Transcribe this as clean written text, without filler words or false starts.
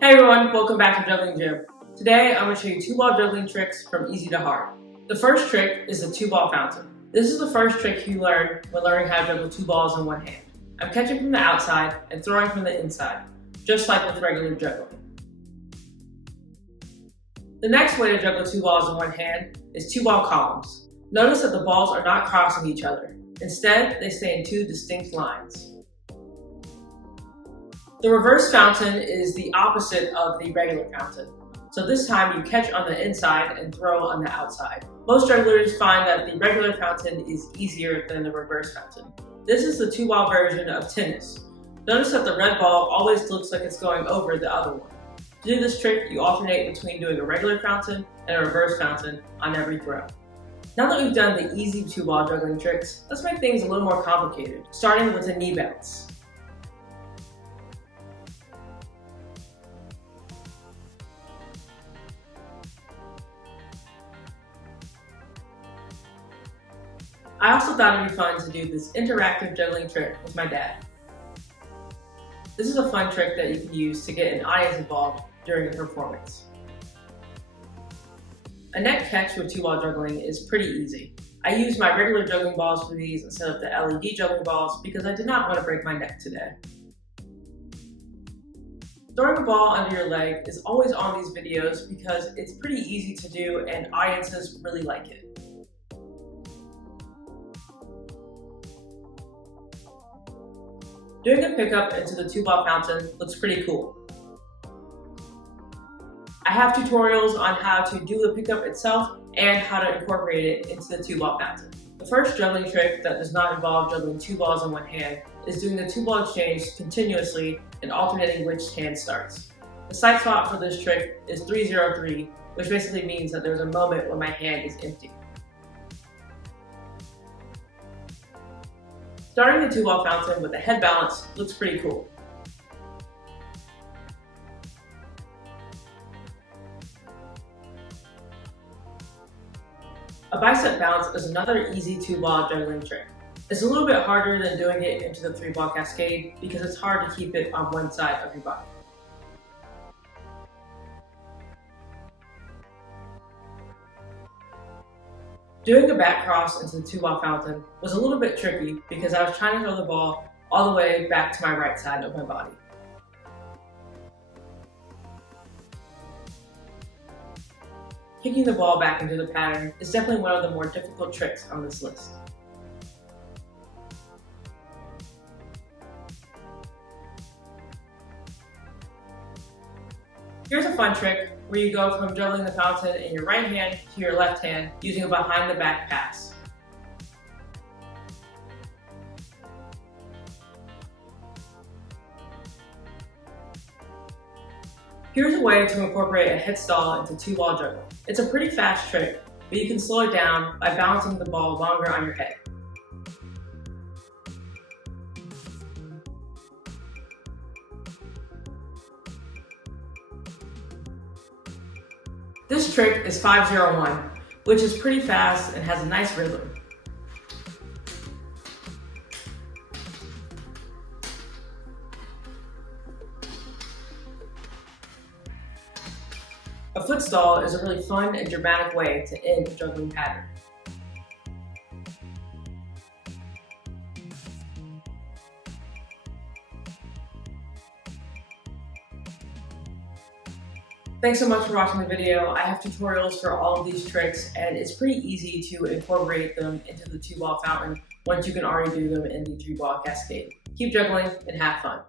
Hey everyone, welcome back to Juggling Gym. Today I'm going to show you 2-ball juggling tricks from easy to hard. The first trick is the 2-ball fountain. This is the first trick you learn when learning how to juggle 2 balls in one hand. I'm catching from the outside and throwing from the inside, just like with regular juggling. The next way to juggle 2 balls in one hand is 2-ball columns. Notice that the balls are not crossing each other. Instead, they stay in 2 distinct lines. The reverse fountain is the opposite of the regular fountain. So this time you catch on the inside and throw on the outside. Most jugglers find that the regular fountain is easier than the reverse fountain. This is the 2-ball version of tennis. Notice that the red ball always looks like it's going over the other one. To do this trick, you alternate between doing a regular fountain and a reverse fountain on every throw. Now that we've done the easy 2-ball juggling tricks, let's make things a little more complicated, starting with a knee bounce. I also thought it'd be fun to do this interactive juggling trick with my dad. This is a fun trick that you can use to get an audience involved during a performance. A net catch with 2-ball juggling is pretty easy. I used my regular juggling balls for these instead of the LED juggling balls because I did not want to break my neck today. Throwing a ball under your leg is always on these videos because it's pretty easy to do and audiences really like it. Doing a pickup into the 2-ball fountain looks pretty cool. I have tutorials on how to do the pickup itself and how to incorporate it into the 2-ball fountain. The first juggling trick that does not involve juggling 2 balls in one hand is doing the 2-ball exchange continuously and alternating which hand starts. The sight spot for this trick is 3-0-3, which basically means that there's a moment when my hand is empty. Starting the 2-ball fountain with a head balance looks pretty cool. A bicep bounce is another easy 2-ball juggling trick. It's a little bit harder than doing it into the 3-ball cascade because it's hard to keep it on one side of your body. Doing a back cross into the 2-ball fountain was a little bit tricky because I was trying to throw the ball all the way back to my right side of my body. Kicking the ball back into the pattern is definitely one of the more difficult tricks on this list. Here's a fun trick where you go from juggling the fountain in your right hand to your left hand using a behind the back pass. Here's a way to incorporate a head stall into 2-ball juggling. It's a pretty fast trick, but you can slow it down by balancing the ball longer on your head. This trick is 5-0-1, which is pretty fast and has a nice rhythm. A foot stall is a really fun and dramatic way to end a juggling pattern. Thanks so much for watching the video. I have tutorials for all of these tricks and it's pretty easy to incorporate them into the 2-ball fountain once you can already do them in the 3-ball cascade. Keep juggling and have fun.